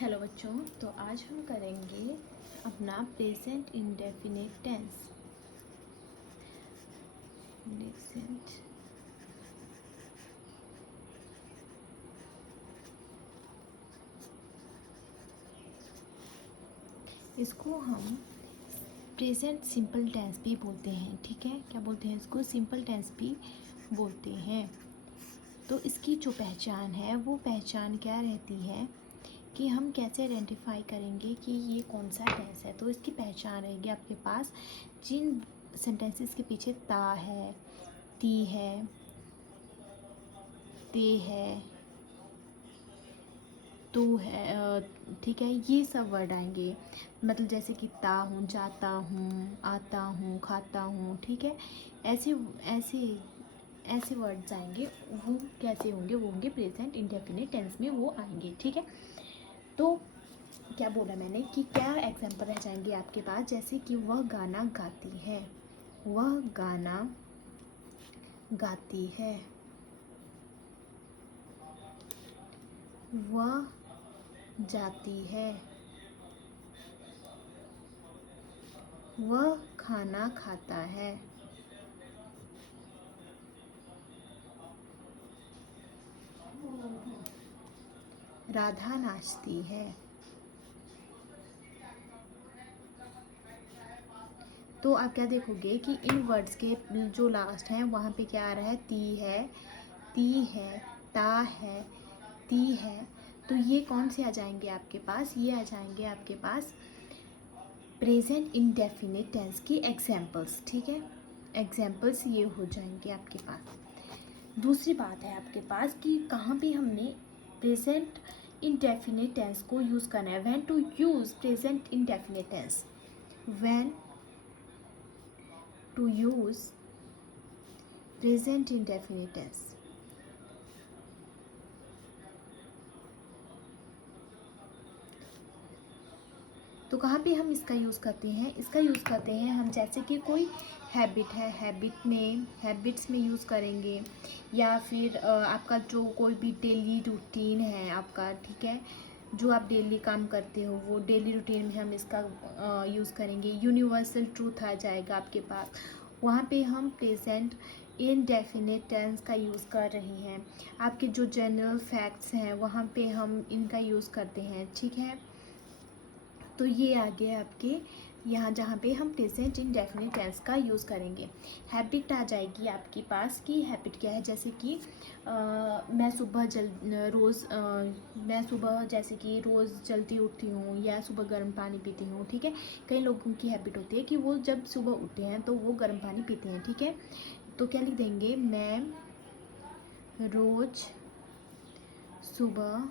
Hello बच्चों, तो आज हम करेंगे अपना प्रेजेंट इंडेफिनिट टेंस। प्रेजेंट इसको हम प्रेजेंट सिंपल टेंस भी बोलते हैं। ठीक है, क्या बोलते हैं इसको? सिंपल टेंस भी बोलते हैं। तो इसकी जो पहचान है वो पहचान क्या रहती है कि हम कैसे आइडेंटिफाई करेंगे कि ये कौन सा टेंस है। तो इसकी पहचान रहेगी आपके पास जिन सेंटेंसेस के पीछे ता है, ती है, ते है, तो है, ठीक है, ये सब वर्ड आएंगे। मतलब जैसे कि ता हूँ, जाता हूँ, आता हूँ, खाता हूँ। ठीक है, ऐसे ऐसे ऐसे वर्ड्स आएंगे। वो कैसे होंगे? वो होंगे प्रेजेंट इंडेफिनिट टेंस में वो आएंगे। ठीक है, तो क्या बोला मैंने कि क्या एग्जाम्पल रह जाएंगे आपके पास, जैसे कि वह गाना गाती है, वह गाना गाती है, वह जाती है, वह खाना खाता है, राधा नाचती है। तो आप क्या देखोगे कि इन वर्ड्स के जो लास्ट हैं वहाँ पे क्या आ रहा है? ती है, ती है, ता है, ती है। तो ये कौन से आ जाएंगे आपके पास? ये आ जाएंगे आपके पास प्रेजेंट इंडेफिनिट टेंस की एग्जाम्पल्स। ठीक है, एग्जाम्पल्स ये हो जाएंगे आपके पास। दूसरी बात है आपके पास कि कहाँ पे हमने प्रेजेंट इंडेफिनिट टेंस को यूज़ करना है। When to use present indefinite tense, when to use present indefinite tense। तो कहाँ पे हम इसका यूज़ करते हैं? इसका यूज़ करते हैं हम जैसे कि कोई हैबिट है, हैबिट्स में यूज़ करेंगे, या फिर आपका जो कोई भी डेली रूटीन है आपका, ठीक है, जो आप डेली काम करते हो वो डेली रूटीन में हम इसका यूज़ करेंगे। यूनिवर्सल ट्रूथ आ जाएगा आपके पास, वहाँ पे हम प्रेजेंट इनडेफिनिट टेंस का यूज़ कर रहे हैं। आपके जो जनरल फैक्ट्स हैं वहाँ पे हम इनका यूज़ करते हैं। ठीक है, तो ये आ गया आपके यहाँ जहाँ पे हम प्रेजेंट इंडेफिनिट टेंस का यूज़ करेंगे। हैबिट आ जाएगी आपके पास कि हैबिट क्या है, जैसे कि मैं सुबह जैसे कि रोज़ जल्दी उठती हूँ या सुबह गर्म पानी पीती हूँ। ठीक है, कई लोगों की हैबिट होती है कि वो जब सुबह उठते हैं तो वो गर्म पानी पीते हैं। ठीक है, तो क्या लिख देंगे? मैं रोज़ सुबह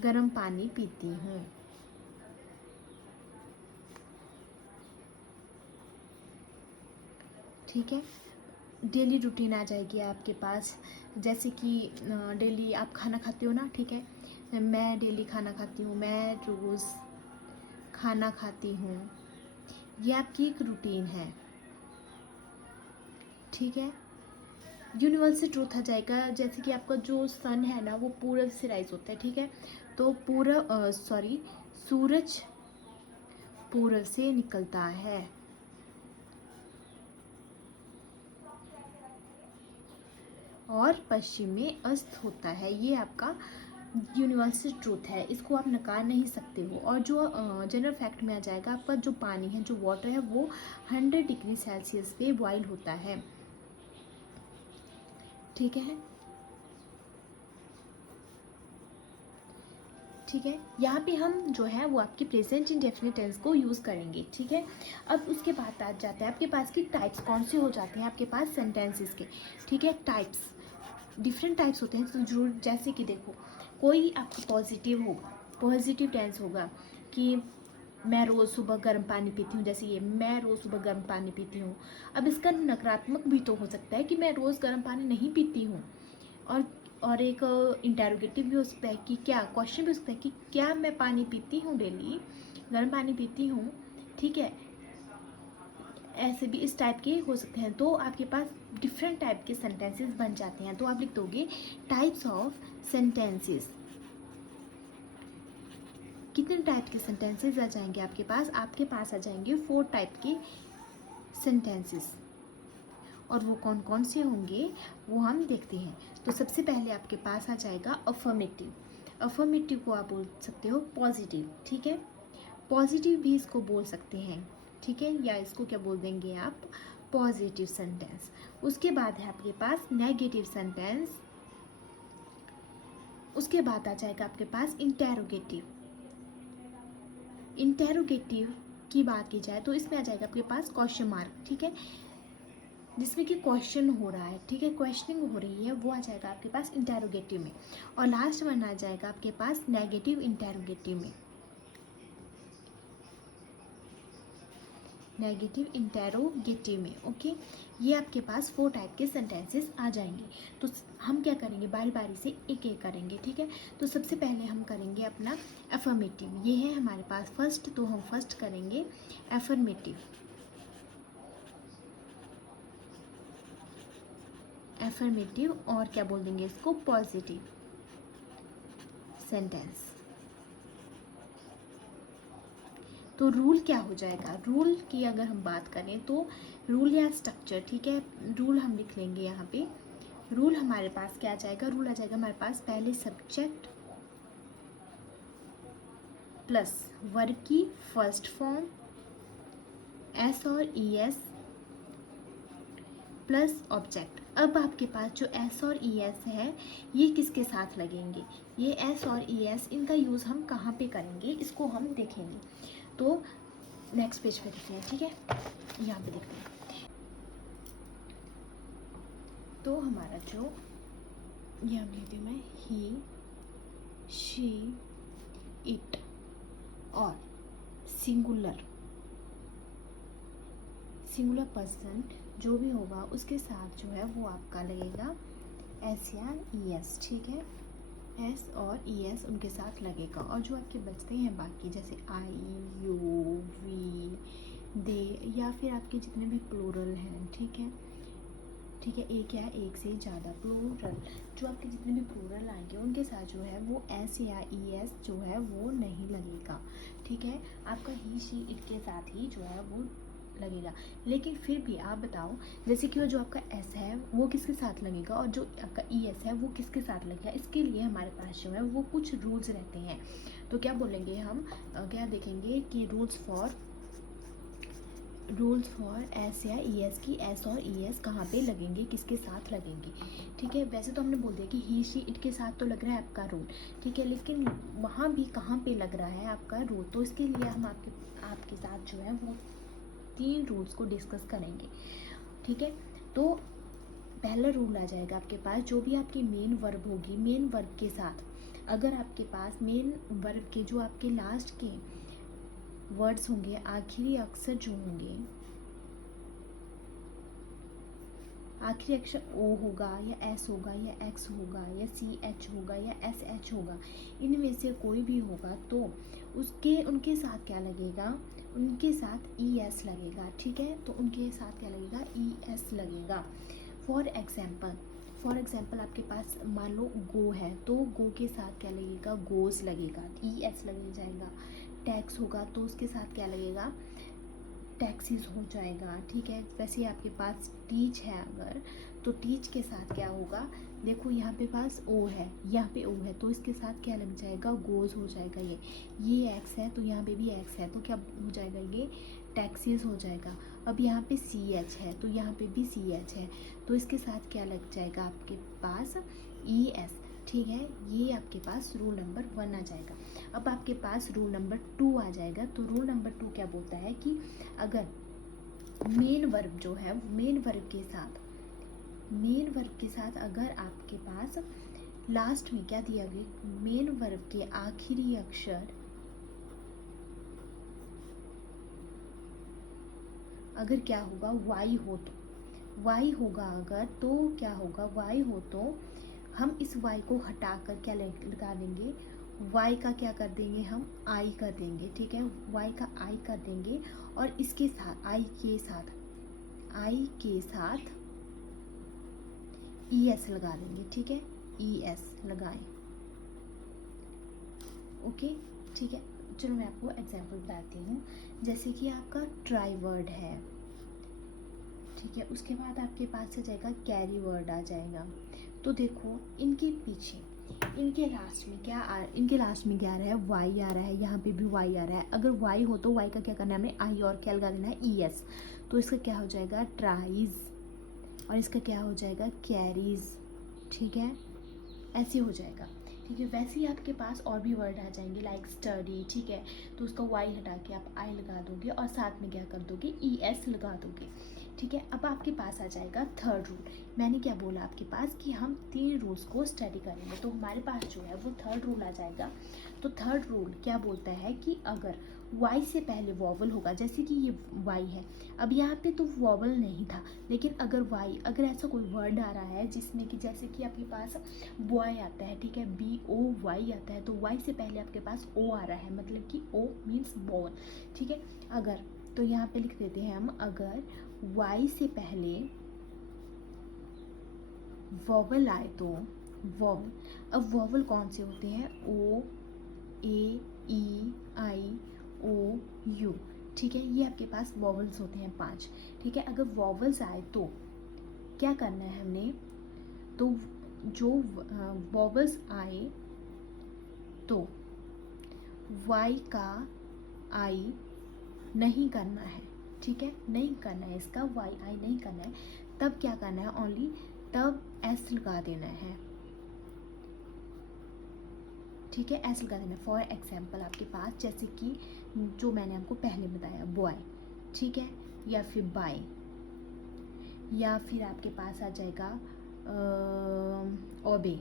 गर्म पानी पीती हूँ। ठीक है, डेली रूटीन आ जाएगी आपके पास, जैसे कि डेली आप खाना खाते हो ना। ठीक है, मैं डेली खाना खाती हूँ, मैं रोज़ खाना खाती हूँ, ये आपकी एक रूटीन है। ठीक है, यूनिवर्सल ट्रूथ आ जाएगा, जैसे कि आपका जो सन है ना वो पूरब से राइज होता है। ठीक है, तो सूरज पूरब से निकलता है और पश्चिम में अस्त होता है। ये आपका यूनिवर्सल ट्रूथ है, इसको आप नकार नहीं सकते हो। और जो जनरल फैक्ट में आ जाएगा आपका जो पानी है, जो वाटर है, वो 100 डिग्री सेल्सियस पे बॉयल होता है। ठीक है, ठीक है, यहाँ पे हम जो है वो आपके प्रेजेंट इंडेफिनिट टेंस को यूज़ करेंगे। ठीक है, अब उसके बाद आ जाते हैं आपके पास की टाइप्स कौन से हो जाते हैं आपके पास सेंटेंसेस के। ठीक है, टाइप्स, डिफरेंट टाइप्स होते हैं। तो जरूर जैसे कि देखो, कोई आपका पॉजिटिव होगा, पॉजिटिव टेंस होगा कि मैं रोज़ सुबह गर्म पानी पीती हूँ। जैसे ये, मैं रोज़ सुबह गर्म पानी पीती हूँ। अब इसका नकारात्मक भी तो हो सकता है कि मैं रोज़ गर्म पानी नहीं पीती हूँ। और एक इंटेरोगेटिव भी हो सकता है कि क्या, क्वेश्चन भी हो सकता है कि क्या मैं पानी पीती हूँ, डेली गर्म पानी पीती हूँ। ठीक है, ऐसे भी इस टाइप के हो सकते हैं। तो आपके पास डिफरेंट टाइप के सेंटेंसेस बन जाते हैं। तो आप लिख दोगे टाइप्स ऑफ सेंटेंसेस, कितने टाइप के सेंटेंसेस आ जाएंगे आपके पास? आपके पास आ जाएंगे 4 टाइप के सेंटेंसेस। और वो कौन कौन से होंगे वो हम देखते हैं। तो सबसे पहले आपके पास आ जाएगा अफर्मेटिव। अफर्मेटिव को आप बोल सकते हो पॉजिटिव, ठीक है। पॉजिटिव भी इसको बोल सकते हैं, ठीक है, या इसको क्या बोल देंगे आप, पॉजिटिव सेंटेंस। उसके बाद है आपके पास नेगेटिव सेंटेंस। उसके बाद आ जाएगा आपके पास इंटेरोगेटिव। इंटेरोगेटिव की बात की जाए तो इसमें आ जाएगा आपके पास क्वेश्चन मार्क, ठीक है, जिसमें कि क्वेश्चन हो रहा है, ठीक है, क्वेश्चनिंग हो रही है, वो आ जाएगा आपके पास इंटेरोगेटिव में। और लास्ट वन आ जाएगा आपके पास नेगेटिव इंटेरोगेटिव में। नेगेटिव इंटेरोगेटिव में, ओके। ये आपके पास 4 टाइप के सेंटेंसेस आ जाएंगे। तो हम क्या करेंगे, बारी बारी से एक एक करेंगे, ठीक है। तो सबसे पहले हम करेंगे अपना अफर्मेटिव। ये है हमारे पास फर्स्ट, तो हम फर्स्ट करेंगे अफर्मेटिव। अफर्मेटिव और क्या बोल देंगे इसको, पॉजिटिव सेंटेंस। तो रूल क्या हो जाएगा, रूल की अगर हम बात करें तो रूल या स्ट्रक्चर, ठीक है, रूल हम लिख लेंगे यहाँ पे। रूल हमारे पास क्या आ जाएगा, रूल आ जाएगा हमारे पास पहले सब्जेक्ट प्लस वर्ब की फर्स्ट फॉर्म एस और ई एस प्लस ऑब्जेक्ट। अब आपके पास जो एस और ई एस है ये किसके साथ लगेंगे, ये एस और ई एस इनका यूज़ हम कहाँ पे करेंगे इसको हम देखेंगे। तो नेक्स्ट पेज पे देखते हैं, ठीक है, यहाँ पे देखते हैं। तो हमारा जो यहाँ लिखती हूँ मैं, ही शी इट और सिंगुलर पर्सन जो भी होगा उसके साथ जो है वो आपका लगेगा एस या ई एस, ठीक है, एस और ई एस उनके साथ लगेगा। और जो आपके बचते हैं बाकी जैसे आई, यू, वी, दे या फिर आपके जितने भी प्लूरल हैं, ठीक है, ठीक है, एक या एक से ज़्यादा प्लूरल, जो आपके जितने भी प्लूरल आएंगे उनके साथ जो है वो एस या ई एस जो है वो नहीं लगेगा, ठीक है। आपका ही शी इट के साथ ही जो है वो लगेगा। लेकिन फिर भी आप बताओ, जैसे कि वो जो आपका एस है वो किसके साथ लगेगा और जो आपका ई एस है वो किसके साथ लगेगा, इसके लिए हमारे पास जो है वो कुछ रूल्स रहते हैं। तो क्या बोलेंगे हम, क्या देखेंगे कि रूल्स फॉर एस या ई एस की एस और ई एस कहाँ पे लगेंगे, किसके साथ लगेंगे, ठीक है। वैसे तो हमने बोल दिया कि ही शी इट के साथ तो लग रहा है आपका रूल, ठीक है, लेकिन वहाँ भी कहाँ पे लग रहा है आपका रूल, तो इसके लिए हम आपके साथ जो है वो 3 रूल्स को डिस्कस करेंगे, ठीक है। तो पहला रूल आ जाएगा आपके पास, जो भी आपकी मेन वर्ब होगी, मेन वर्ब के साथ अगर आपके पास मेन वर्ब के जो आपके लास्ट के वर्ड्स होंगे, आखिरी अक्षर जो होंगे, आखिरी अक्षर ओ होगा या एस होगा या एक्स होगा या सी एच होगा या एस एच होगा, इनमें से कोई भी होगा तो उनके साथ क्या लगेगा, उनके साथ ई एस लगेगा, ठीक है। तो उनके साथ क्या लगेगा, ई एस लगेगा। फॉर एग्जाम्पल आपके पास मान लो गो है तो गो के साथ क्या लगेगा, गोज लगेगा, ई एस लग जाएगा। टैक्स होगा तो उसके साथ क्या लगेगा, टैक्सीज हो जाएगा, ठीक है। वैसे आपके पास टीच है अगर, तो टीच के साथ क्या होगा, देखो यहाँ पे पास ओ है, यहाँ पे ओ है, तो इसके साथ क्या लग जाएगा, गोज हो जाएगा। ये एक्स है तो यहाँ पे भी एक्स है, तो क्या हो जाएगा, ये टैक्सीज हो जाएगा। अब यहाँ पे सी एच है तो यहाँ पे भी सी एच है, तो इसके साथ क्या लग जाएगा आपके पास, ई एस, ठीक है। ये आपके पास रूल नंबर 1 आ जाएगा। अब आपके पास रूल नंबर 2 आ जाएगा। तो रूल नंबर 2 क्या बोलता है कि अगर मेन वर्ब जो है, मेन वर्ब के साथ अगर आपके पास लास्ट में क्या दिया गया, मेन वर्ब के आखिरी अक्षर अगर क्या होगा, वाई हो, तो वाई होगा अगर, तो क्या होगा, वाई हो तो हम इस वाई को हटाकर क्या लगा देंगे, वाई का क्या कर देंगे, हम आई कर देंगे, ठीक है, वाई का आई कर देंगे। और इसके साथ आई के साथ ई एस लगा देंगे, ठीक है, ई एस लगाएं, ओके, ठीक है। चलो मैं आपको एग्जांपल बताती हूँ। जैसे कि आपका ट्राई वर्ड है, ठीक है, उसके बाद आपके पास आ जाएगा कैरी वर्ड आ जाएगा। तो देखो इनके पीछे, इनके लास्ट में क्या आ रहा है, वाई आ रहा है, यहाँ पे भी वाई आ रहा है। अगर वाई हो तो वाई का क्या करना है हमें, आई और क्या लगा देना है, ई एस। तो इसका क्या हो जाएगा, ट्राइज, और इसका क्या हो जाएगा, कैरीज, ठीक है, ऐसे हो जाएगा। ठीक है, वैसे ही आपके पास और भी वर्ड आ जाएंगे लाइक स्टडी, ठीक है, तो उसका वाई हटा के आप आई लगा दोगे और साथ में क्या कर दोगे, ई एस लगा दोगे। ठीक है, अब आपके पास आ जाएगा थर्ड रूल। मैंने क्या बोला आपके पास कि हम 3 रूल्स को स्टडी करेंगे, तो हमारे पास जो है वो थर्ड रूल आ जाएगा। तो थर्ड रूल क्या बोलता है कि अगर वाई से पहले वॉवल होगा, जैसे कि ये वाई है, अब यहाँ पे तो वॉवल नहीं था, लेकिन अगर ऐसा कोई वर्ड आ रहा है जिसमें कि जैसे कि आपके पास बॉय आता है, ठीक है, BOY आता है, तो वाई से पहले आपके पास ओ आ रहा है, मतलब कि ओ मीन्स बॉल, ठीक है। अगर, तो यहाँ पे लिख देते हैं हम, अगर वाई से पहले वॉवल आए तो वॉवल, अब वॉवल कौन से होते हैं, O A E I O U, ठीक है, ये आपके पास वॉवल्स होते हैं 5, ठीक है। अगर वॉवल्स आए तो क्या करना है हमने, तो जो वॉवल्स आए तो वाई का आई नहीं करना है, ठीक है, नहीं करना है, इसका वाई आई नहीं करना है। तब क्या करना है, ओनली तब एस लगा देना है, ठीक है, एस लगा देना है। फॉर एग्जाम्पल आपके पास जैसे कि जो मैंने आपको पहले बताया बॉय, ठीक है, या फिर बाय, या फिर आपके पास आ जाएगा ओबे,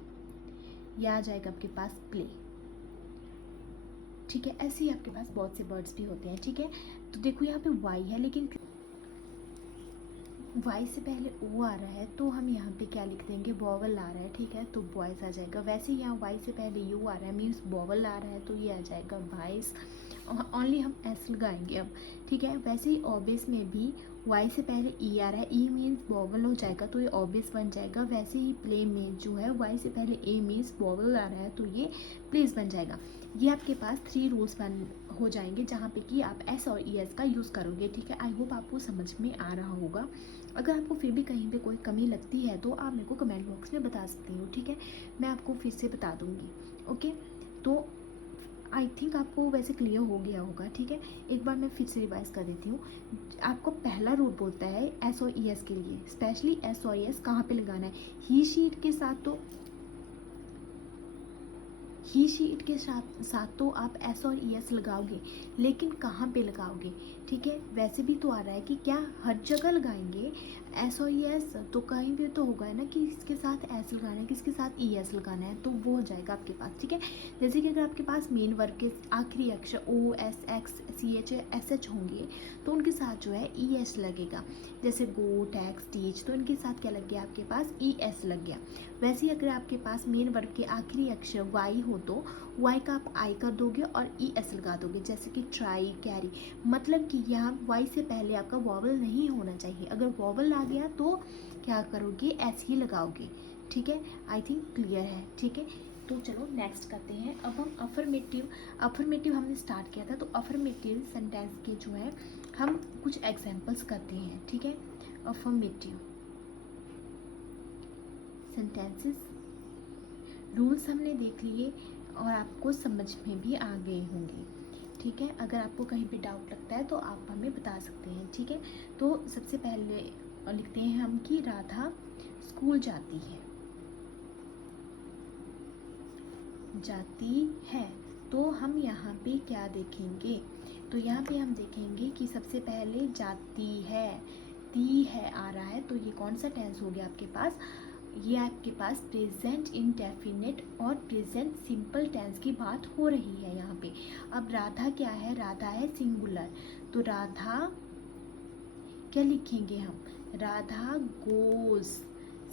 या आ जाएगा आपके पास प्ले, ठीक है। ऐसे ही आपके पास बहुत से वर्ड्स भी होते हैं, ठीक है। तो देखो यहाँ पे वाई है, लेकिन वाई से पहले ओ आ रहा है, तो हम यहाँ पे क्या लिख देंगे, वॉवल आ रहा है, ठीक है, तो बॉयज़ आ जाएगा। वैसे ही यहाँ वाई से पहले यू आ रहा है, मीन्स वॉवल आ रहा है, तो ये आ जाएगा वाइस, ओनली हम एस लगाएंगे अब, ठीक है। वैसे ही ऑबियस में भी वाई से पहले ई आ रहा है, ई मीन्स वॉवल हो जाएगा, तो ये ऑबियस बन जाएगा। वैसे ही प्ले में जो है वाई से पहले ए मीन्स वॉवल आ रहा है, तो ये प्लेस बन जाएगा। ये आपके पास 3 रूल्स बन हो जाएंगे जहाँ पे कि आप एस और ई एस का यूज़ करोगे, ठीक है। आई होप आपको समझ में आ रहा होगा। अगर आपको फिर भी कहीं पे कोई कमी लगती है तो आप मेरे को कमेंट बॉक्स में बता सकती हो, ठीक है, मैं आपको फिर से बता दूँगी। ओके, तो आई थिंक आपको वैसे क्लियर हो गया होगा, ठीक है। एक बार मैं फिर से रिवाइज कर देती हूँ। आपको पहला रूल बोलता है एस और ई एस के लिए, स्पेशली एस और ई एस कहाँ पे लगाना है, ही शीट के साथ, तो ही शीट के साथ तो आप एस और ई एस लगाओगे, लेकिन कहाँ पे लगाओगे, ठीक है। वैसे भी तो आ रहा है कि क्या हर जगह लगाएंगे एस और ई एस, तो कहीं भी तो होगा ना कि इसके साथ एस लगाना है, किसके साथ ई एस लगाना है, तो वो हो जाएगा आपके पास, ठीक है। जैसे कि अगर आपके पास मेन वर्ड के आखिरी अक्षर O S X C H S H होंगे, तो उनके साथ जो है ई एस लगेगा। जैसे गो, टैक्स, टीच, तो इनके साथ क्या लग गया आपके पास, ई एस लग गया। वैसे ही अगर आपके पास मेन वर्ड के आखिरी अक्षर वाई हो तो वाई का आप आई कर दोगे और ई एस लगा दोगे, जैसे कि ट्राई, कैरी, मतलब कि यहाँ वाई से पहले आपका वॉवल नहीं होना चाहिए। अगर वॉवल आ गया तो क्या करोगे, एस ही लगाओगे, ठीक है। आई थिंक क्लियर है, ठीक है। तो चलो नेक्स्ट करते हैं। अब हम अफर्मेटिव हमने स्टार्ट किया था, तो अफर्मेटिव सेंटेंस के जो है हम कुछ एग्जाम्पल्स करते हैं, ठीक है। अफर्मेटिव सेंटेंसेस रूल्स हमने देख लिए और आपको समझ में भी आ गए होंगे, ठीक है। अगर आपको कहीं पे डाउट लगता है तो आप हमें बता सकते हैं, ठीक है। तो सबसे पहले लिखते हैं हम कि राधा स्कूल जाती है, तो हम यहाँ पे क्या देखेंगे, तो यहाँ पे हम देखेंगे कि सबसे पहले जाती है, ती है आ रहा है, तो ये कौन सा टेंस हो गया आपके पास, ये आपके पास प्रेजेंट इंडेफिनिट और प्रेजेंट सिंपल टेंस की बात हो रही है यहाँ पे। अब राधा क्या है, राधा है सिंगुलर, तो राधा क्या लिखेंगे हम, राधा गोज,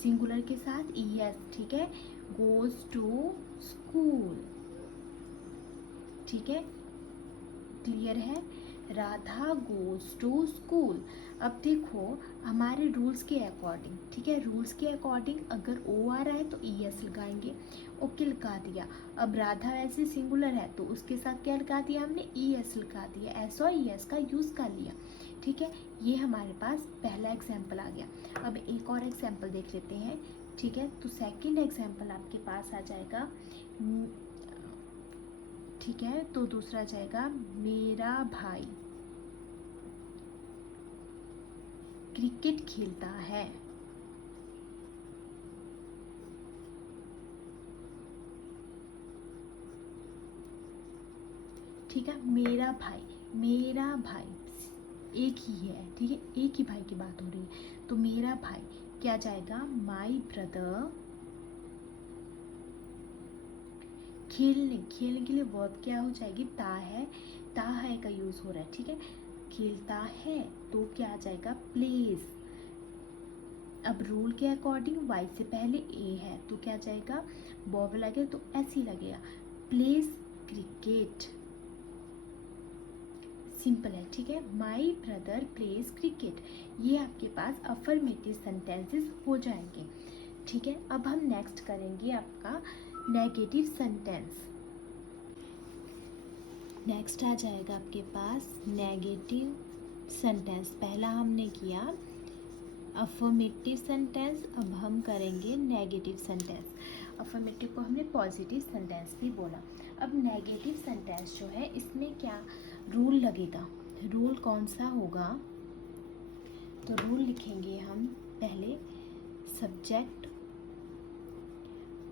सिंगुलर के साथ ई एस, ठीक है, गोज टू स्कूल, ठीक है, क्लियर है। Radha goes to school. अब देखो हमारे रूल्स के अकॉर्डिंग, ठीक है, रूल्स के अकॉर्डिंग अगर ओ आ रहा है तो ई एस लगाएंगे, ओके लगा दिया। अब राधा वैसे सिंगुलर है तो उसके साथ क्या लगा दिया हमने, ई एस लगा दिया, एस और ई एस का यूज़ कर लिया, ठीक है। ये हमारे पास पहला एग्जाम्पल आ गया। अब एक और एग्जाम्पल देख लेते हैं, ठीक है। तो सेकंड एग्जाम्पल आपके पास आ जाएगा, ठीक है। तो दूसरा जाएगा, मेरा भाई क्रिकेट खेलता है। ठीक है, मेरा भाई एक ही है, ठीक है, एक ही भाई की बात हो रही है। तो मेरा भाई क्या जाएगा, माई ब्रदर। खेलने के लिए वर्ब क्या हो जाएगी, ता है का यूज हो रहा है, ठीक है। खेलता है तो क्या आ जाएगा, प्लेज। अब रूल के अकॉर्डिंग वाई से पहले ए है तो क्या जाएगा, बॉब लगेगा तो ऐसे ही लगेगा, प्लेज क्रिकेट। सिंपल है, ठीक है। माई ब्रदर प्लेज क्रिकेट, ये आपके पास अफर्मेटिव सेंटेंसेस हो जाएंगे, ठीक है। अब हम नेक्स्ट करेंगे आपका नेगेटिव सेंटेंस। नेक्स्ट आ जाएगा आपके पास नेगेटिव सेंटेंस। पहला हमने किया अफर्मेटिव सेंटेंस, अब हम करेंगे नेगेटिव सेंटेंस। अफर्मेटिव को हमने पॉजिटिव सेंटेंस भी बोला। अब नेगेटिव सेंटेंस जो है इसमें क्या रूल लगेगा, रूल कौन सा होगा, तो रूल लिखेंगे हम पहले सब्जेक्ट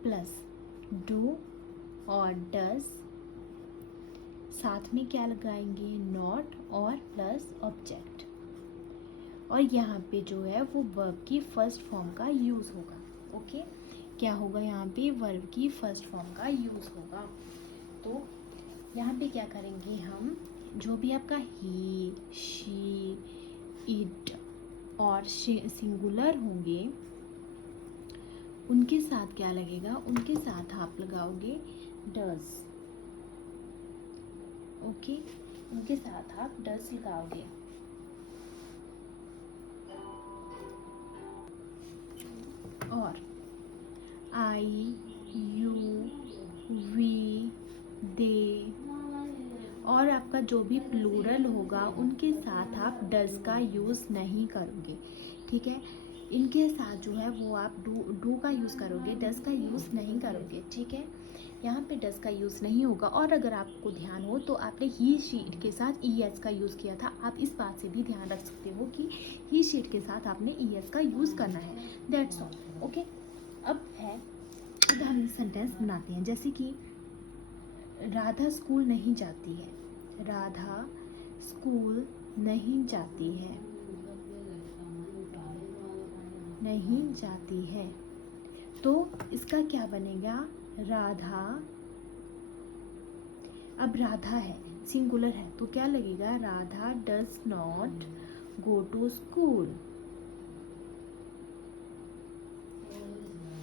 प्लस डू और डज, साथ में क्या लगाएंगे, नॉट और प्लस ऑब्जेक्ट, और यहाँ पे जो है वो वर्ब की फर्स्ट फॉर्म का यूज़ होगा, ओके। क्या होगा यहाँ पे, वर्ब की फर्स्ट फॉर्म का यूज़ होगा। तो यहाँ पे क्या करेंगे हम, जो भी आपका ही, शी, इट और सिंगुलर होंगे उनके साथ क्या लगेगा, उनके साथ आप लगाओगे डज, ओके। उनके साथ आप डज लगाओगे। और आई, यू, वी, दे और आपका जो भी प्लूरल होगा उनके साथ आप डज का यूज़ नहीं करोगे, ठीक है। इनके साथ जो है वो आप डू का यूज़ करोगे, डज का यूज़ नहीं करोगे, ठीक है। यहाँ पे डज का यूज़ नहीं होगा। और अगर आपको ध्यान हो तो आपने ही शीट के साथ ई एस का यूज़ किया था, आप इस बात से भी ध्यान रख सकते हो कि ही शीट के साथ आपने ई एस का यूज़ करना है, दैट्स ऑल, ओके। अब हम सेंटेंस बनाते हैं, जैसे कि राधा स्कूल नहीं जाती है, राधा स्कूल नहीं जाती है, नहीं जाती है। तो इसका क्या बनेगा, राधा। अब राधा है, सिंगुलर है तो क्या लगेगा, Radha does not go to school,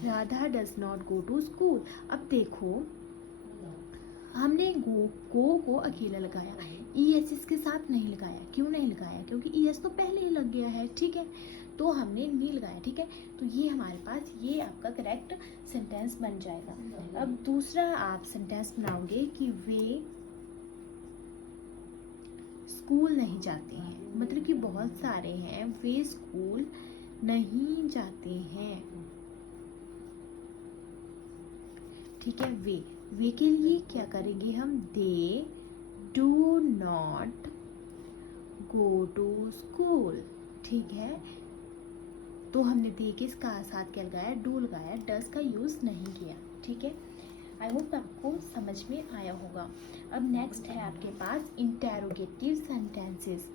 Radha does not go to school. अब देखो हमने गो को अकेला लगाया, ई एस इसके साथ नहीं लगाया, क्यों नहीं लगाया, क्योंकि ई एस तो पहले ही लग गया है, ठीक है, तो हमने नहीं लगाया, ठीक है। तो ये हमारे पास ये आपका करेक्ट सेंटेंस बन जाएगा। अब दूसरा आप सेंटेंस बनाओगे कि वे स्कूल नहीं जाते हैं, मतलब कि बहुत सारे हैं, वे स्कूल नहीं जाते हैं, ठीक है। वे के लिए क्या करेंगे हम, they do not go to school, ठीक है। तो हमने दे के इसका साथ क्या लगाया, डू लगाया, डज का यूज़ नहीं किया, ठीक है। आई होप आपको समझ में आया होगा। अब नेक्स्ट है आपके पास इंटेरोगेटिव सेंटेंसेस।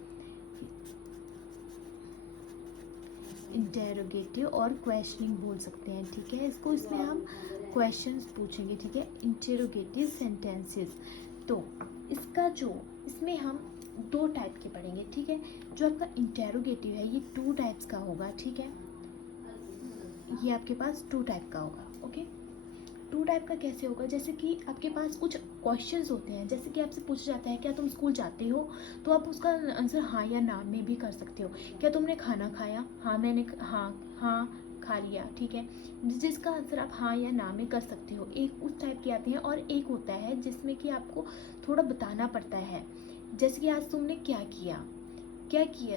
इंटेरोगेटिव और क्वेश्चनिंग बोल सकते हैं, ठीक है। इसमें हम क्वेश्चंस पूछेंगे, ठीक है। इंटेरोगेटिव सेंटेंसेस, तो इसमें हम दो टाइप के पढ़ेंगे, ठीक है। जो आपका इंटेरोगेटिव है ये 2 टाइप्स का होगा, ठीक है। ये आपके पास 2 टाइप का होगा, ओके। टू टाइप का कैसे होगा, जैसे कि आपके पास कुछ क्वेश्चंस होते हैं, जैसे कि आपसे पूछा जाता है क्या तुम स्कूल जाते हो, तो आप उसका आंसर हाँ या ना में भी कर सकते हो। क्या तुमने खाना खाया, हाँ मैंने हाँ खा लिया, ठीक है, जिसका आंसर आप हाँ या ना में कर सकते हो। एक उस टाइप के आते हैं, और एक होता है जिसमें कि आपको थोड़ा बताना पड़ता है, जैसे कि आज तुमने क्या किया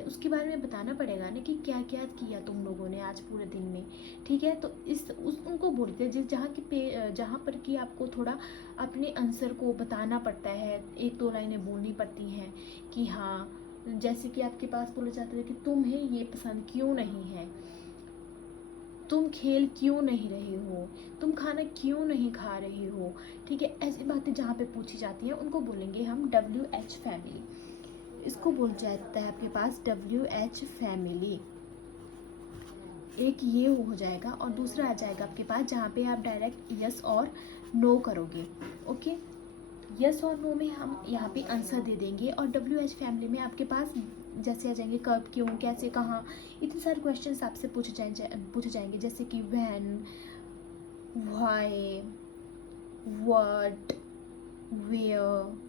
उसके बारे में बताना पड़ेगा ना, कि क्या क्या किया तुम लोगों ने आज पूरे दिन में, ठीक है। तो उनको बोलते हैं जिस जहाँ पर कि आपको थोड़ा अपने आंसर को बताना पड़ता है, एक दो लाइनें बोलनी पड़ती हैं कि हाँ, जैसे कि आपके पास बोला जाता है कि तुम्हें ये पसंद क्यों नहीं है, तुम खेल क्यों नहीं रहे हो, तुम खाना क्यों नहीं खा रहे हो, ठीक है। ऐसी बातें जहाँ पे पूछी जाती हैं उनको बोलेंगे हम WH फैमिली। इसको बोल जाता है आपके पास WH फैमिली। एक ये हो जाएगा, और दूसरा आ जाएगा आपके पास जहाँ पे आप डायरेक्ट यस और नो करोगे। ओके, यस और नो में हम यहाँ पे आंसर दे देंगे, और WH फैमिली में आपके पास जैसे आ जाएंगे कब, क्यों, कैसे, कहाँ, इतने सारे क्वेश्चंस आपसे पूछे जाएंगे, जैसे कि when, why, what, where,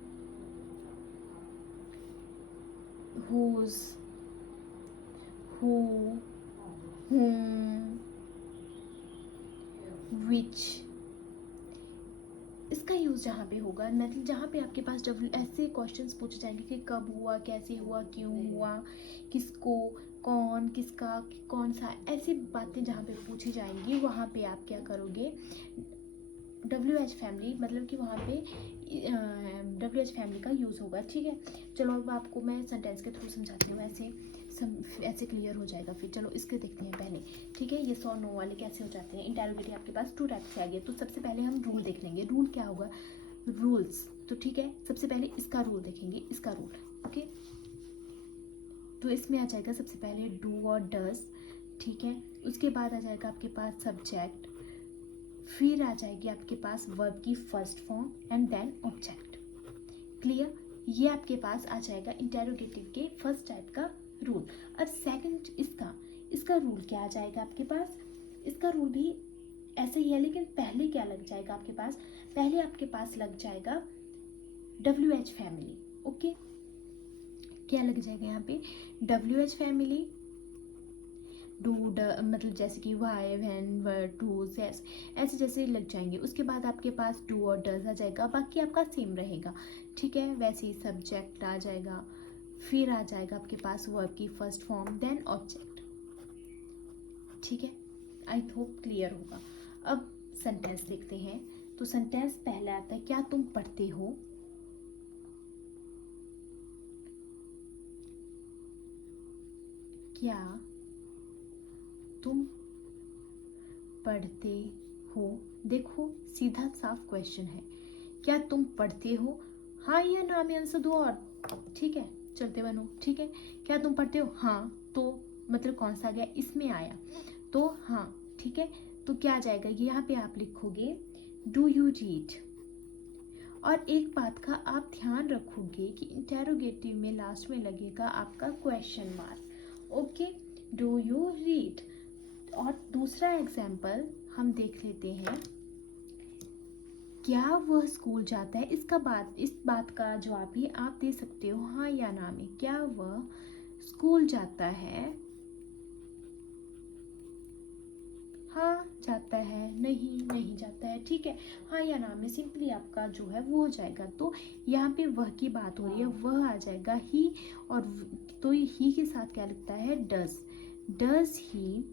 whose, who, whom, which। इसका यूज़ जहाँ पे होगा, मतलब जहाँ पे आपके पास जब ऐसे क्वेश्चंस पूछे जाएंगे कि कब हुआ, कैसे हुआ, क्यों हुआ, किसको, कौन, किसका, कौन सा, ऐसी बातें जहाँ पे पूछी जाएंगी, वहाँ पे आप क्या करोगे, WH फैमिली, मतलब कि वहाँ पे WH फैमिली का यूज़ होगा, ठीक है। चलो अब आपको मैं सेंटेंस के थ्रू समझाती हूँ, ऐसे क्लियर हो जाएगा फिर। चलो इसके देखते हैं पहले, ठीक है। ये सौ नो वाले कैसे हो जाते हैं। इंटेरोगेटिव आपके पास टू टाइप से आ गए, तो सबसे पहले हम रूल देख लेंगे। रूल क्या होगा, रूल्स, तो ठीक है, सबसे पहले इसका रूल देखेंगे, इसका रूल, ओके। तो इसमें आ जाएगा सबसे पहले डू और डज, ठीक है। उसके बाद आ जाएगा आपके पास सब्जेक्ट, फिर आ जाएगी आपके पास वर्ब की first form and then object. Clear, ये आपके पास आ जाएगा इंटेरोगेटिव के फर्स्ट टाइप का रूल। अब सेकंड इसका रूल क्या आ जाएगा आपके पास, इसका रूल भी ऐसे ही है, लेकिन पहले क्या लग जाएगा आपके पास, पहले आपके पास लग जाएगा WH फैमिली, ओके। क्या लग जाएगा यहाँ पे, WH फैमिली, डू, मतलब जैसे कि why, when, word, whose, yes, ऐसे जैसे लग जाएंगे। उसके बाद आपके पास डू और डज आ जाएगा, बाकी आपका सेम रहेगा, ठीक है। वैसे ही सब्जेक्ट आ जाएगा, फिर आ जाएगा आपके पास वर्ब की फर्स्ट फॉर्म, देन ऑब्जेक्ट, ठीक है। आई होप क्लियर होगा। अब सेंटेंस देखते हैं। तो सेंटेंस पहला आता है, क्या तुम पढ़ते हो, क्या तुम पढ़ते हो। देखो सीधा साफ क्वेश्चन है, क्या तुम पढ़ते हो, हाँ या ना में आंसर दो, और ठीक है चलते बनो, ठीक है। क्या तुम पढ़ते हो, हाँ, तो मतलब कौन सा गया, इसमें आया, तो हाँ, ठीक है। तो क्या आ जाएगा, ये यहाँ पे आप लिखोगे डू यू रीड। और एक बात का आप ध्यान रखोगे कि इंटेरोगेटिव में लास्ट में लगेगा आपका question mark, okay, do you read. और दूसरा एग्जाम्पल हम देख लेते हैं, क्या वह स्कूल जाता है। इस बात का जवाब भी आप दे सकते हो हाँ या ना में, क्या वह स्कूल जाता है, हाँ जाता है, नहीं जाता है, ठीक है। हाँ या ना में सिंपली आपका जो है वो हो जाएगा। तो यहाँ पे वह की बात हो रही है, वह आ जाएगा ही, और तो ही के साथ क्या लगता है, does he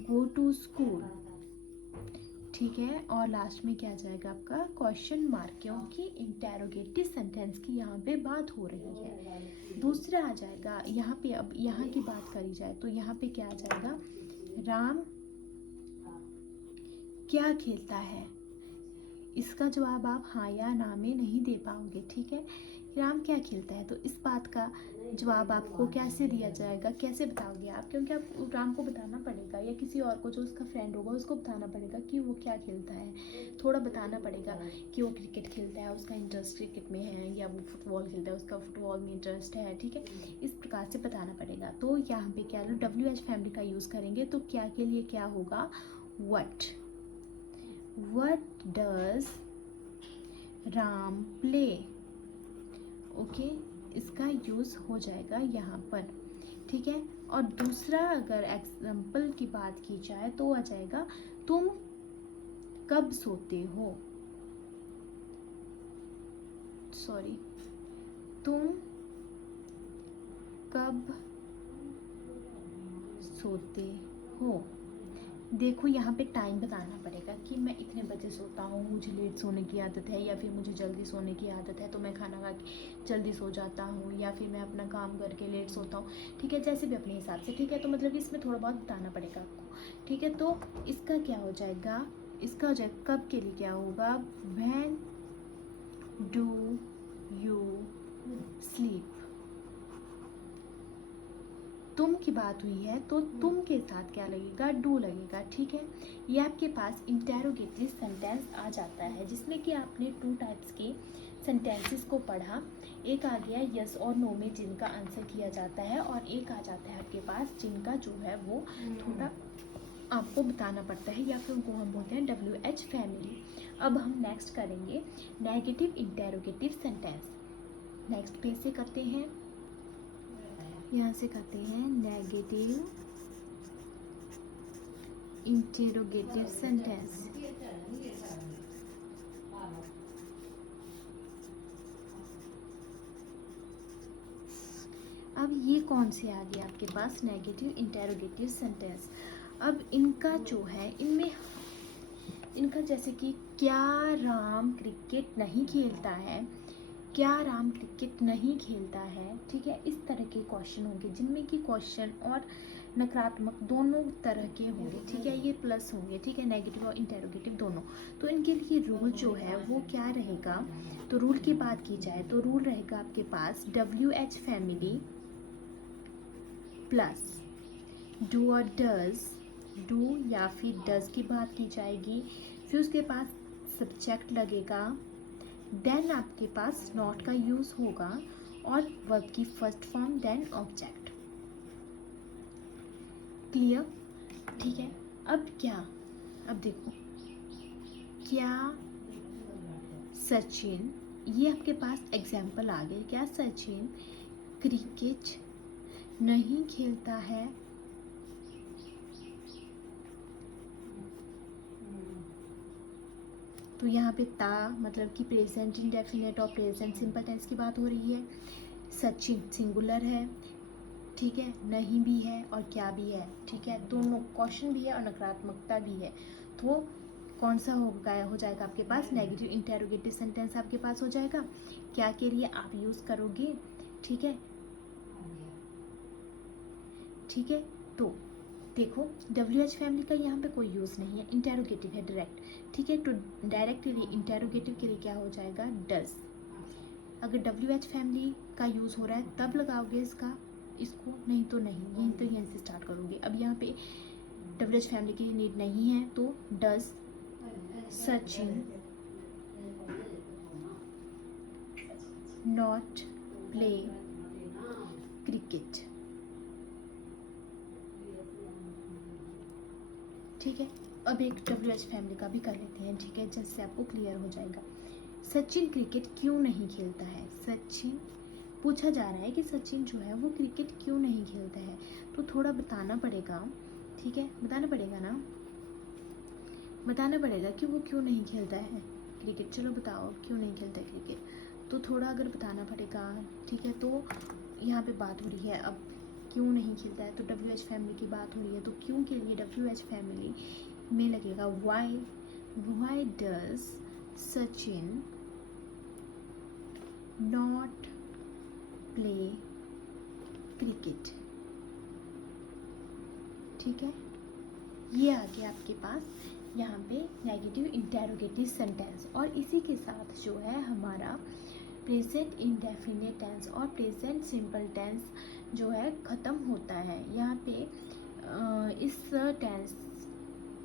go to school, ठीक है। और लास्ट में क्या आ जाएगा आपका क्वेश्चन मार्क, क्योंकि इंटेरोगेटिव सेंटेंस की यहाँ पे बात हो रही है। दूसरा आ जाएगा यहाँ पे, अब यहाँ की बात करी जाए तो यहाँ पे क्या आ जाएगा, राम क्या खेलता है। इसका जवाब आप हाँ या ना में नहीं दे पाओगे, ठीक है। राम क्या खेलता है, तो इस बात का जवाब आपको कैसे दिया जाएगा, कैसे बताओगे आप, क्योंकि आप राम को बताना पड़ेगा, या किसी और को जो उसका फ्रेंड होगा उसको बताना पड़ेगा कि वो क्या खेलता है, थोड़ा बताना पड़ेगा कि वो क्रिकेट खेलता है, उसका इंटरेस्ट क्रिकेट में है, या वो फुटबॉल खेलता है, उसका फुटबॉल में इंटरेस्ट है, ठीक है। इस प्रकार से बताना पड़ेगा। तो यहाँ पे क्या WH फैमिली का यूज़ करेंगे, तो क्या के लिए क्या होगा, what, what does Ram play. Okay, इसका यूज़ हो जाएगा यहाँ पर, ठीक है। और दूसरा अगर एग्जाम्पल की बात की जाए तो आ जाएगा तुम कब सोते हो, सॉरी, तुम कब सोते हो। देखो यहाँ पे टाइम बताना पड़ेगा कि मैं इतने बजे सोता हूँ, मुझे लेट सोने की आदत है, या फिर मुझे जल्दी सोने की आदत है तो मैं खाना खा के जल्दी सो जाता हूँ, या फिर मैं अपना काम करके लेट सोता हूँ, ठीक है, जैसे भी अपने हिसाब से, ठीक है। तो मतलब इसमें थोड़ा बहुत बताना पड़ेगा आपको, ठीक है। तो इसका क्या हो जाएगा, इसका हो जाएगा कब के लिए क्या होगा, व्हेन डू यू स्लीप। तुम की बात हुई है तो तुम के साथ क्या लगेगा, डू लगेगा, ठीक है। ये आपके पास इंटेरोगेटिव सेंटेंस आ जाता है, जिसमें कि आपने 2 टाइप्स के सेंटेंसेस को पढ़ा। एक आ गया यस और नो में जिनका आंसर किया जाता है, और एक आ जाता है आपके पास जिनका जो है वो थोड़ा आपको बताना पड़ता है, या फिर उनको हम बोलते हैं WH फैमिली। अब हम नेक्स्ट करेंगे negative interrogative sentence. Next page से करते हैं, यहाँ से करते हैं नेगेटिव इंटेरोगेटिव सेंटेंस। अब ये कौन से आ गया आपके पास, नेगेटिव इंटेरोगेटिव सेंटेंस। अब इनका जो है, इनमें इनका जैसे कि क्या राम क्रिकेट नहीं खेलता है, क्या राम क्रिकेट नहीं खेलता है, ठीक है। इस तरह के क्वेश्चन होंगे, जिनमें कि क्वेश्चन और नकारात्मक दोनों तरह के होंगे, ठीक है। ये प्लस होंगे, ठीक है, नेगेटिव और इंटेरोगेटिव दोनों। तो इनके लिए रूल जो है वो क्या रहेगा, तो रूल की बात की जाए तो रूल रहेगा आपके पास WH फैमिली प्लस डू और डज, डू या फिर डज की बात की जाएगी, फिर उसके पास सब्जेक्ट लगेगा, देन आपके पास नॉट का यूज होगा, और वर्ब की first form, then object. Clear, ठीक है। अब क्या, अब देखो, क्या सचिन, ये आपके पास एग्जाम्पल आ गए, क्या सचिन क्रिकेट नहीं खेलता है, तो यहाँ पे ता मतलब कि प्रेजेंट इंडेफिनिट और प्रेजेंट सिंपल टेंस की बात हो रही है। सचिन सिंगुलर है, ठीक है, नहीं भी है और क्या भी है, ठीक है, दोनों क्वेश्चन भी है और नकारात्मकता भी है। तो कौन सा हो जाएगा आपके पास, नेगेटिव इंटेरोगेटिव सेंटेंस आपके पास हो जाएगा। क्या के लिए आप यूज करोगे, ठीक है, ठीक है। तो देखो WH फैमिली का यहाँ पे कोई यूज़ नहीं है, इंटेरोगेटिव है डायरेक्ट, ठीक है। तो डायरेक्ट के लिए इंटेरोगेटिव के लिए क्या हो जाएगा, डज। अगर WH फैमिली का यूज़ हो रहा है तब लगाओगे इसको, नहीं तो नहीं, यहीं से स्टार्ट करोगे। अब यहाँ पे WH फैमिली की नीड नहीं है, तो does Sachin not play cricket, ठीक है। अब एक WH फैमिली का भी कर लेते हैं, ठीक है, जिससे आपको क्लियर हो जाएगा। सचिन क्रिकेट क्यों नहीं खेलता है, सचिन पूछा जा रहा है कि सचिन जो है वो क्रिकेट क्यों नहीं खेलता है, तो थोड़ा बताना पड़ेगा, ठीक है, बताना पड़ेगा ना, बताना पड़ेगा कि वो क्यों नहीं खेलता है क्रिकेट। चलो बताओ क्यों नहीं खेलता है क्रिकेट, तो थोड़ा अगर बताना पड़ेगा, ठीक है। तो यहाँ पे बात हो रही है अब क्यों नहीं खेलता है, तो WH फैमिली की बात हो रही है, तो क्यों के लिए WH फैमिली में लगेगा why does Sachin not play cricket, ठीक है। ये आ गया आपके पास यहाँ पे नेगेटिव इंटेरोगेटिव सेंटेंस। और इसी के साथ जो है हमारा प्रेजेंट इंडेफिनिट टेंस और प्रेजेंट सिंपल टेंस जो है ख़त्म होता है। यहाँ पे इस टेंस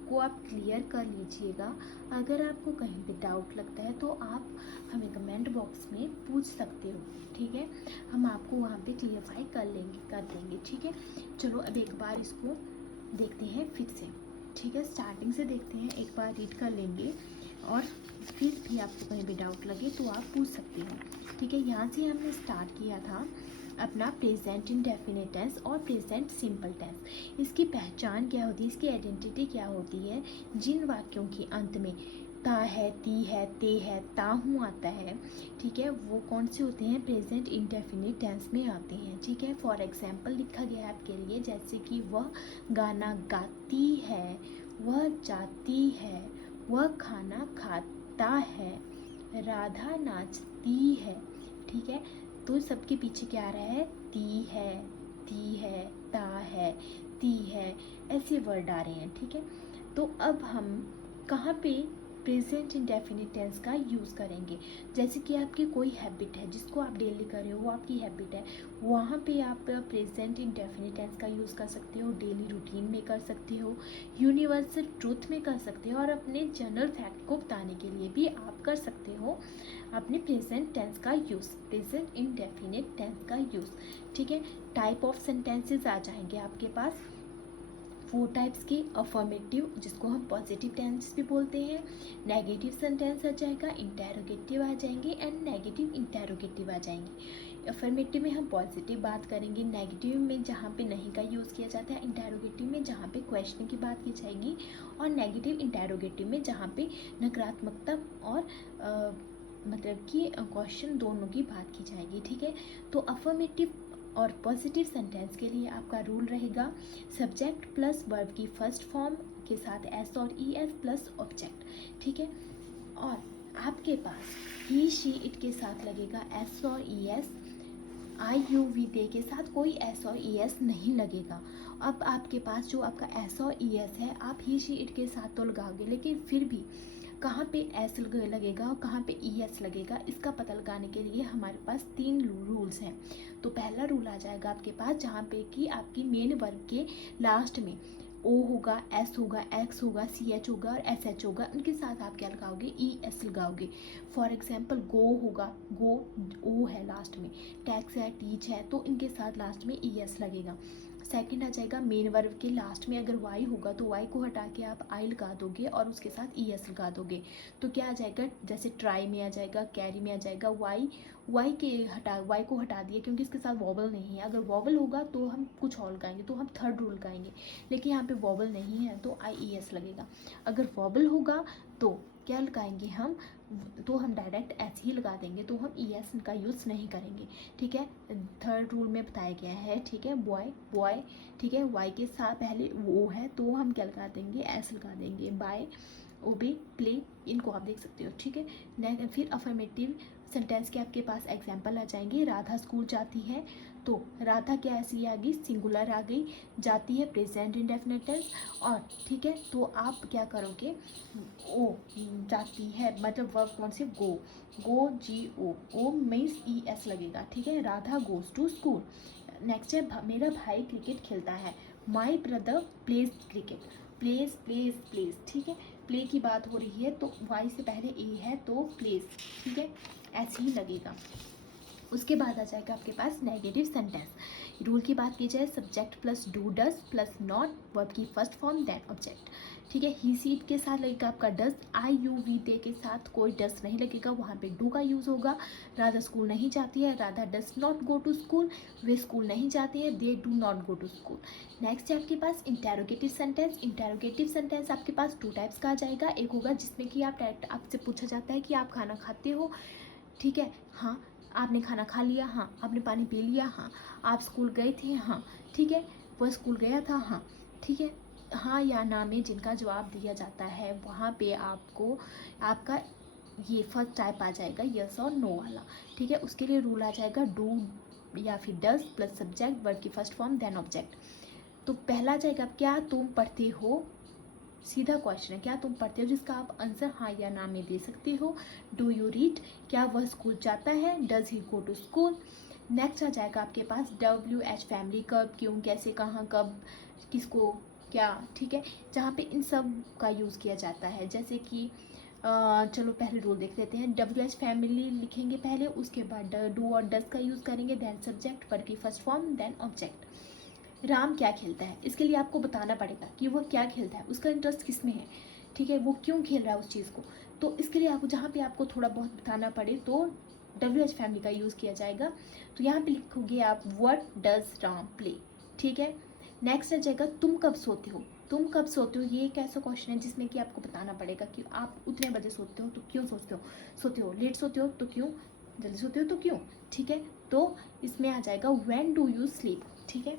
को आप क्लियर कर लीजिएगा। अगर आपको कहीं पे डाउट लगता है तो आप हमें कमेंट बॉक्स में पूछ सकते हो, ठीक है, हम आपको वहाँ पे क्लियरफाई कर देंगे, ठीक है। चलो अब एक बार इसको देखते हैं फिर से। ठीक है, स्टार्टिंग से देखते हैं, एक बार रीड कर लेंगे और फिर भी आपको कहीं भी डाउट लगे तो आप पूछ सकते हो। ठीक है, यहाँ से हमने स्टार्ट किया था अपना प्रेजेंट इंडेफिनिट टेंस और प्रेजेंट सिंपल टेंस। इसकी पहचान क्या होती है, इसकी आइडेंटिटी क्या होती है? जिन वाक्यों के अंत में ता है, ती है, ते है, ताहू आता है, ठीक है, वो कौन से होते हैं? प्रेजेंट इंडेफिनिट टेंस में आते हैं। ठीक है, फॉर एग्जाम्पल लिखा गया है आपके लिए, जैसे कि वह गाना गाती है, वह जाती है, वह खाना खाता है, राधा नाचती है। ठीक है, तो सबके पीछे क्या आ रहा है? ती है, ती है, ता है, ती है, ऐसे वर्ड आ रहे हैं। ठीक है, तो अब हम कहाँ पे प्रेजेंट इंडेफिनिट टेंस का यूज़ करेंगे? जैसे कि आपकी कोई हैबिट है जिसको आप डेली कर रहे हो, वो आपकी हैबिट है, वहाँ पे आप प्रेजेंट इंडेफिनिट टेंस का यूज़ कर सकते हो, डेली रूटीन में कर सकते हो, यूनिवर्सल ट्रूथ में कर सकते हो, और अपने जनरल फैक्ट को बताने के लिए भी आप कर सकते हो अपने प्रेजेंट टेंस का यूज़, प्रेजेंट इंडेफिनिट टेंस का यूज़। ठीक है, टाइप ऑफ सेंटेंसेस आ जाएंगे आपके पास 4 टाइप्स के। अफर्मेटिव, जिसको हम पॉजिटिव टेंस भी बोलते हैं, नेगेटिव सेंटेंस आ जाएगा, इंटेरोगेटिव आ जाएंगे एंड नेगेटिव इंटेरोगेटिव आ जाएंगे। अफर्मेटिव में हम पॉजिटिव बात करेंगे, नेगेटिव में जहाँ पे नहीं का यूज़ किया जाता है, इंटेरोगेटिव में जहाँ पे क्वेश्चन की बात की जाएगी, और नेगेटिव इंटेरोगेटिव में जहाँ पे नकारात्मकता और मतलब कि क्वेश्चन दोनों की बात की जाएगी। ठीक है, तो अफर्मेटिव और पॉजिटिव सेंटेंस के लिए आपका रूल रहेगा सब्जेक्ट प्लस वर्ब की फर्स्ट फॉर्म के साथ एस और ई एस प्लस ऑब्जेक्ट। ठीक है, और आपके पास ही शी इट के साथ लगेगा एस और E S, I U V दे के साथ कोई एस और ई एस नहीं लगेगा। अब आपके पास जो आपका एस और ई एस है, आप ही शी इट के साथ तो लगाओगे, लेकिन फिर भी कहाँ पे एस लगेगा और कहाँ पे ई एस लगेगा, इसका पता लगाने के लिए हमारे पास 3 रूल्स हैं। तो पहला रूल आ जाएगा आपके पास जहाँ पे कि आपकी मेन वर्ब के लास्ट में ओ होगा, एस होगा, एक्स होगा, सी एच होगा और एस एच होगा, उनके साथ आप क्या लगाओगे? ई एस लगाओगे। फॉर एग्जाम्पल गो होगा, गो ओ है लास्ट में, टैक्स है, टीच है, तो इनके साथ लास्ट में ई एस लगेगा। सेकंड आ जाएगा मेन वर्ब के लास्ट में अगर वाई होगा तो वाई को हटा के आप आई लगा दोगे और उसके साथ ई एस लगा दोगे, तो क्या आ जाएगा? जैसे ट्राई में आ जाएगा, कैरी में आ जाएगा, वाई वाई को हटा दिया क्योंकि इसके साथ वॉवल नहीं है। अगर वॉवल होगा तो हम कुछ और लगाएंगे, तो हम थर्ड रूल लगाएंगे, लेकिन यहाँ पे वॉवल नहीं है तो आई ई एस लगेगा। अगर वॉवल होगा तो क्या लगाएंगे हम? तो हम डायरेक्ट ऐसे ही लगा देंगे, तो हम ई एस का यूज़ नहीं करेंगे। ठीक है, थर्ड रूल में बताया गया है। ठीक है, बॉय बॉय, ठीक है, वाई के साथ पहले वो है तो हम क्या लगा देंगे? एस लगा देंगे। बाय, ओबे, प्ले, इनको आप देख सकते हो। ठीक है, फिर अफर्मेटिव सेंटेंस के आपके पास एग्जाम्पल आ जाएंगे। राधा स्कूल जाती है, तो राधा क्या ऐसी आ गई? सिंगुलर आ गई, जाती है प्रेजेंट इंडेफिनिट टेंस। और ठीक है, तो आप क्या करोगे? ओ जाती है मतलब वर्ब कौन से? गो, गो जी ओ, ओ मीन्स ई एस लगेगा। ठीक है, Radha goes to school. Next है मेरा भाई क्रिकेट खेलता है, my brother plays cricket, plays plays plays. ठीक है, प्ले की बात हो रही है तो वाई से पहले ए है तो प्लेज। ठीक है, ऐसे ही लगेगा। उसके बाद आ जाएगा आपके पास नेगेटिव सेंटेंस। रूल की बात की जाए, subject plus do does plus not, verb की फर्स्ट फॉर्म देन ऑब्जेक्ट। ठीक है, ही सीट के साथ लगेगा आपका डज, आई यू वी दे के साथ कोई डज नहीं लगेगा, वहाँ पे डू का यूज़ होगा। राधा स्कूल नहीं जाती है, Radha does not go to school, वे स्कूल नहीं जाती है, they do not go to school. Next है आपके पास इंटेरोगेटिव सेंटेंस। इंटेरोगेटिव सेंटेंस आपके पास 2 टाइप्स का आ जाएगा। एक होगा जिसमें कि आप डायरेक्ट आपसे पूछा जाता है कि आप खाना खाते हो? ठीक है, हाँ। आपने खाना खा लिया? हाँ। आपने पानी पी लिया? हाँ। आप स्कूल गए थे? हाँ। ठीक है, वह स्कूल गया था? हाँ। ठीक है, हाँ या ना में जिनका जवाब दिया जाता है वहाँ पे आपको आपका ये फर्स्ट टाइप आ जाएगा यस और नो वाला। ठीक है, उसके लिए रूल आ जाएगा डू या फिर डज प्लस सब्जेक्ट, वर्ब की फर्स्ट फॉर्म देन ऑब्जेक्ट। तो पहला आ जाएगा क्या तुम पढ़ते हो? सीधा क्वेश्चन है, क्या तुम पढ़ते हो, जिसका आप आंसर हाँ या ना में दे सकते हो। डू यू रीड, क्या वह स्कूल जाता है? Does he go to school. Next आ जाएगा आपके पास डब्ल्यू एच फैमिली, कब, क्यों, कैसे, कहाँ, कब, किसको, क्या। ठीक है, जहाँ पे इन सब का यूज़ किया जाता है। जैसे कि चलो पहले रूल देख लेते हैं। डब्ल्यू एच फैमिली लिखेंगे पहले, उसके बाद डू और डज का यूज़ करेंगे, देन सब्जेक्ट, वर्ब की first form, then object. Ram क्या खेलता है, इसके लिए आपको बताना पड़ेगा कि वो क्या खेलता है, उसका इंटरेस्ट किस में है, ठीक है, वो क्यों खेल रहा है उस चीज़ को। तो इसके लिए आपको जहाँ पे आपको थोड़ा बहुत बताना पड़े तो WH फैमिली का यूज़ किया जाएगा। तो यहाँ पे लिखोगे आप व्हाट डज राम प्ले, ठीक है। नेक्स्ट आ जाएगा तुम कब सोते हो। तुम कब सोते हो, ये एक ऐसा क्वेश्चन है जिसमें कि आपको बताना पड़ेगा कि आप उतने बजे सोते हो तो क्यों सोते हो लेट सोते हो तो क्यों, जल्दी सोते हो तो क्यों, ठीक है। तो इसमें आ जाएगा व्हेन डू यू स्लीप, ठीक है।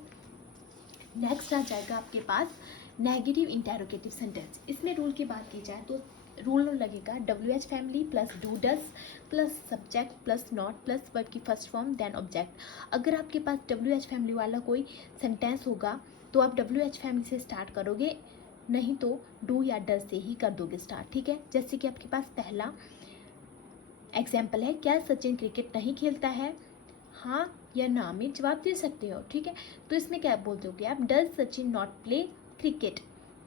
नेक्स्ट आ जाएगा आपके पास नेगेटिव इंटेरोगेटिव सेंटेंस। इसमें रूल की बात की जाए तो रूल लगेगा WH family plus do does plus subject plus not plus verb की फर्स्ट फॉर्म देन ऑब्जेक्ट। अगर आपके पास WH फैमिली वाला कोई सेंटेंस होगा तो आप WH फैमिली से स्टार्ट करोगे, नहीं तो डू या डस से ही कर दोगे स्टार्ट, ठीक है। जैसे कि आपके पास पहला एग्जाम्पल है, क्या सचिन क्रिकेट नहीं खेलता है, हाँ या ना में जवाब दे सकते हो, ठीक है। तो इसमें क्या बोल दोगे आप, does Sachin not play cricket,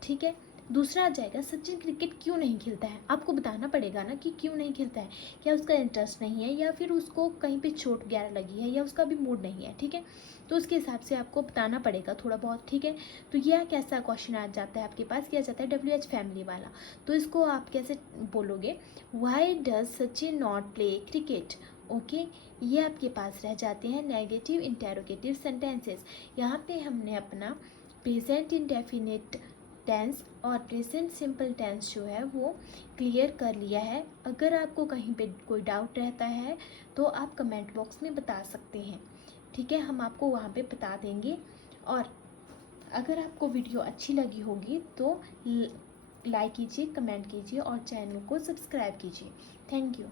ठीक है। दूसरा आ जाएगा सचिन क्रिकेट क्यों नहीं खेलता है, आपको बताना पड़ेगा ना कि क्यों नहीं खेलता है, क्या उसका इंटरेस्ट नहीं है या फिर उसको कहीं पे चोट वगैरह लगी है या उसका भी मूड नहीं है, ठीक है। तो उसके हिसाब से आपको बताना पड़ेगा थोड़ा बहुत, ठीक है। तो यह कैसा क्वेश्चन आ जाता है आपके पास, किया जाता है WH फैमिली वाला। तो इसको आप कैसे बोलोगे, why does Sachin not play cricket, okay. ये आपके पास रह जाते हैं नेगेटिव इंटेरोगेटिव सेंटेंसेस। यहाँ पे हमने अपना प्रेजेंट इंडेफिनिट टेंस और प्रेजेंट सिंपल टेंस जो है वो क्लियर कर लिया है। अगर आपको कहीं पे कोई डाउट रहता है तो आप कमेंट बॉक्स में बता सकते हैं, ठीक है, हम आपको वहाँ पे बता देंगे। और अगर आपको वीडियो अच्छी लगी होगी तो लाइक कीजिए, कमेंट कीजिए और चैनल को सब्सक्राइब कीजिए। Thank you.